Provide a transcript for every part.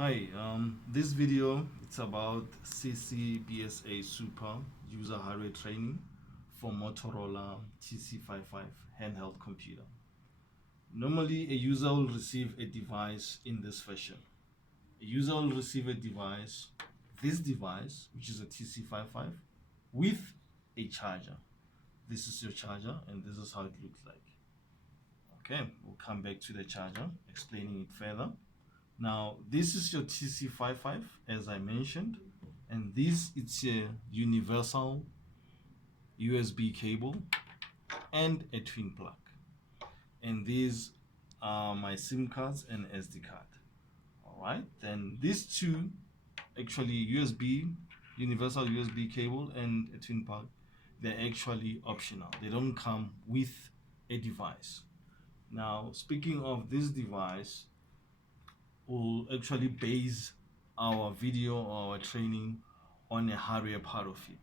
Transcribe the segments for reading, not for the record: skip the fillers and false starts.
Hi, this video it's about CCBSA Super user hardware training for Motorola TC55 handheld computer. Normally, a user will receive a device in this fashion. A user will receive a device, this device, which is a TC55, with a charger. This is your charger, and this is how it looks like. Okay, we'll come back to the charger, explaining it further. Now, this is your TC55, as I mentioned, and this it's a universal USB cable and a twin plug. And these are my SIM cards and SD card. All right, then these two, actually USB, universal USB cable and a twin plug, they're actually optional. They don't come with a device. Now, speaking of this device, will actually base our video or our training on a hardware part of it.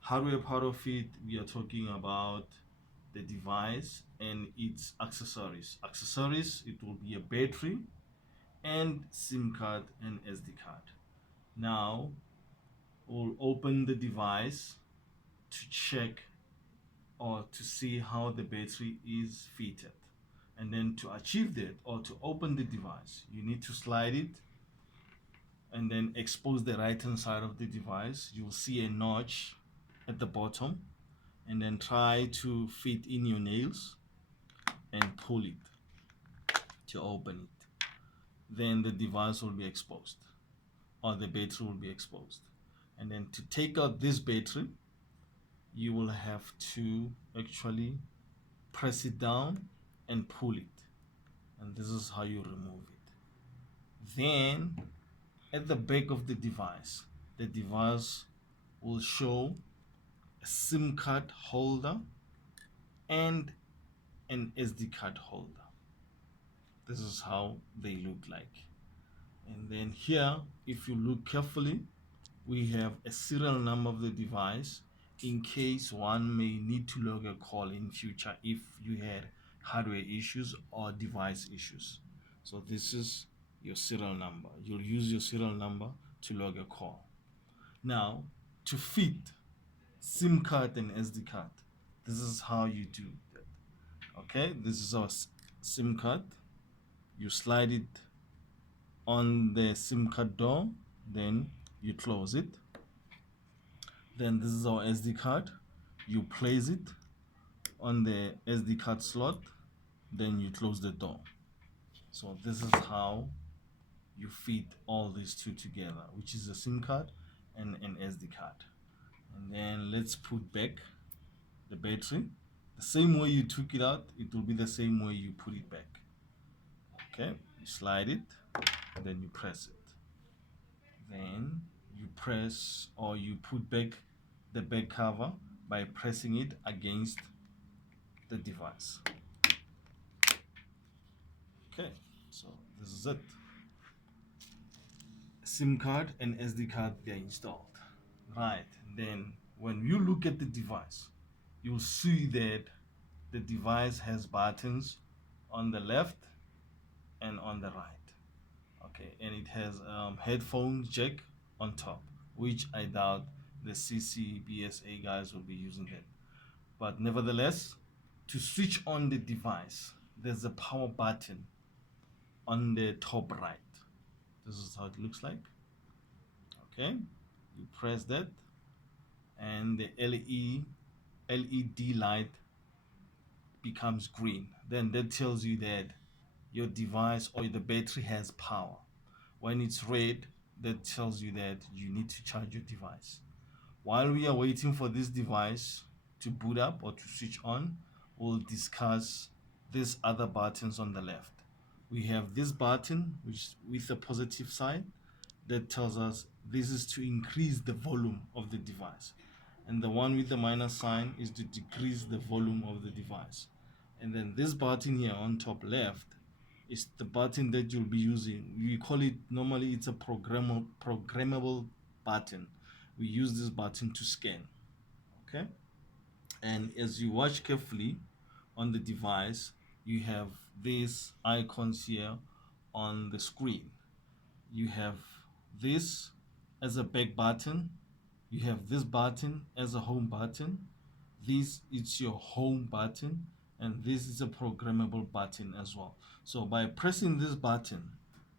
Hardware part of it, we are talking about the device and its accessories. Accessories, it will be a battery and SIM card and SD card. Now, we'll open the device to check or to see how the battery is fitted. And then to achieve that or to open the device, you need to slide it and then expose the right hand side of the device. You'll see a notch at the bottom, and then try to fit in your nails and pull it to open it. Then the device will be exposed, or the battery will be exposed. And then to take out this battery, you will have to actually press it down and pull it, and this is how you remove it. Then at the back of the device will show a SIM card holder and an SD card holder. This is how they look like. And then here, if you look carefully, we have a serial number of the device in case one may need to log a call in future if you had hardware issues or device issues. So this is your serial number. You'll use your serial number to log a call. Now, to fit SIM card and SD card, this is how you do that. Okay, this is our SIM card. You slide it on the SIM card door, then you close it. Then this is our SD card. You place it on the SD card slot, then you close the door. So this is how you fit all these two together, which is a SIM card and an SD card. And then let's put back the battery. The same way you took it out, it will be the same way you put it back. Okay, you slide it, then you press it. Then you press or you put back the back cover by pressing it against the device. Okay, so this is it. SIM card and SD card, they're installed. Right, then when you look at the device, you'll see that the device has buttons on the left and on the right. Okay, and it has headphone jack on top, which I doubt the CCBSA guys will be using that. But nevertheless, to switch on the device, there's a power button on the top right. This is how it looks like. Okay, you press that and the LED light becomes green. Then that tells you that your device or the battery has power. When it's red, that tells you that you need to charge your device. While we are waiting for this device to boot up or to switch on, we'll discuss these other buttons on the left. We have this button which with the positive side that tells us this is to increase the volume of the device, and the one with the minus sign is to decrease the volume of the device. And then this button here on top left is the button that you'll be using. We call it, normally it's a programmable button. We use this button to scan. Okay, and as you watch carefully on the device, you have these icons here on the screen. you have this as a back button, you have this button as a home button, this is your home button, and this is a programmable button as well. So by pressing this button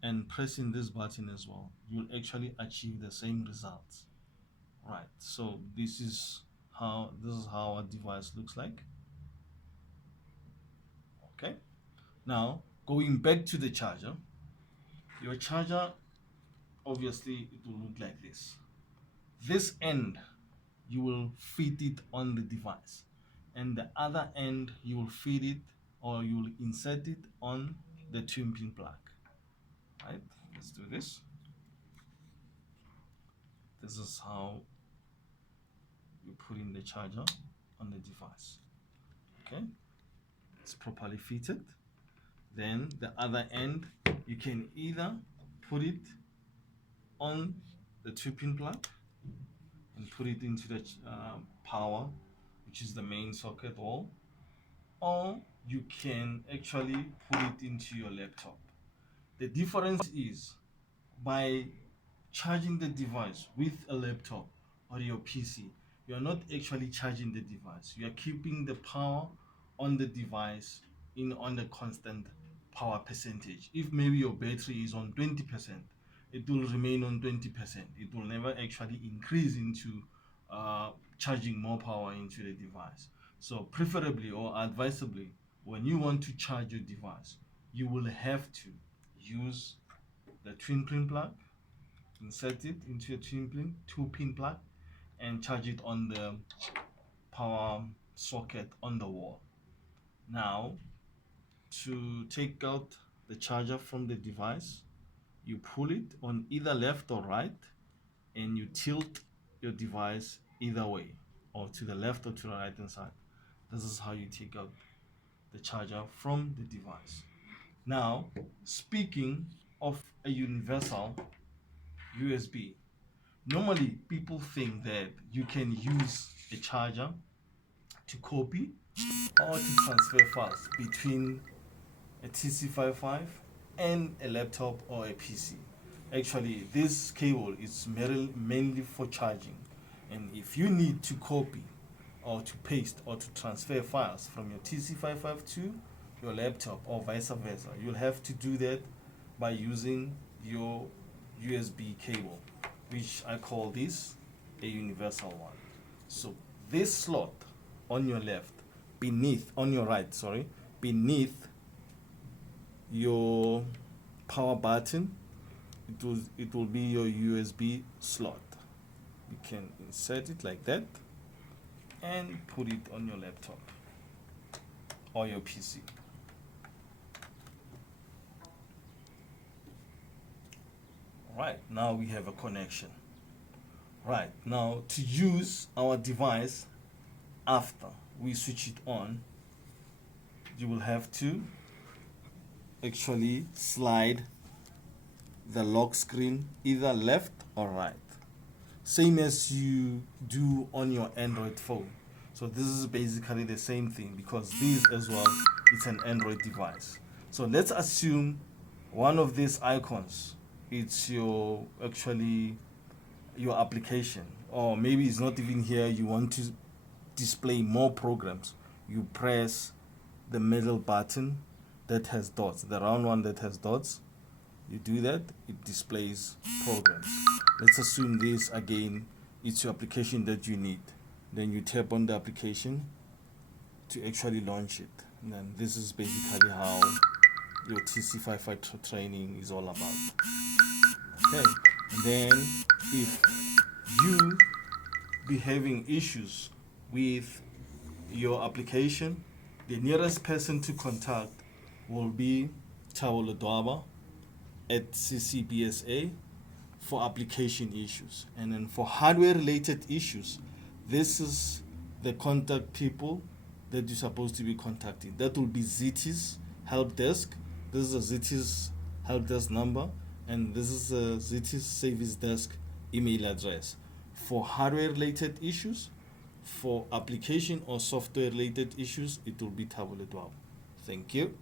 and pressing this button as well, you'll actually achieve the same results. Right, so this is how our device looks like. Okay, now going back to the charger, your charger, obviously it will look like this. This end, you will feed it on the device, and the other end you will feed it, or you will insert it on the twin pin plug. Right, let's do this. This is how you put in the charger on the device. Okay, it's properly fitted. Then the other end, you can either put it on the twin pin plug and put it into the power, which is the main socket wall, or you can actually put it into your laptop. The difference is, by charging the device with a laptop or your PC, you are not actually charging the device. You are keeping the power on the device on the constant power percentage. If maybe your battery is on 20%, it will remain on 20%. It will never actually increase into charging more power into the device. So preferably or advisably, when you want to charge your device, you will have to use the twin pin plug, insert it into a two-pin plug, and charge it on the power socket on the wall. Now, to take out the charger from the device, you pull it on either left or right, and you tilt your device either way, or to the left or to the right hand side. This is how you take out the charger from the device. Now, speaking of a universal USB, normally people think that you can use a charger to copy or to transfer files between a TC55 and a laptop or a PC. Actually, this cable is mainly for charging, and if you need to copy or to paste or to transfer files from your TC55 to your laptop or vice versa, you'll have to do that by using your USB cable, which I call this a universal one. So this slot on your left, on your right, beneath your power button, it will be your USB slot. You can insert it like that and put it on your laptop or your PC. Right, now we have a connection. Right, now to use our device after we switch it on, you will have to actually slide the lock screen either left or right, same as you do on your Android phone. So this is basically the same thing, because this as well is an Android device. So let's assume one of these icons, it's your application, or maybe it's not even here, you want to display more programs. You press the middle button that has dots, the round one that has dots. You do that, it displays programs. Let's assume this again, it's your application that you need. Then you tap on the application to actually launch it. And then this is basically how your TC55 training is all about. Okay, and then if you be having issues with your application, the nearest person to contact will be Thabo Ledwaba at CCBSA for application issues. And then for hardware related issues, this is the contact people that you're supposed to be contacting. That will be Zetes help desk. This is a Zetes help desk number, and this is a Zetes service desk email address. For hardware related issues, for application or software related issues, it will be Thabo Ledwaba. Thank you.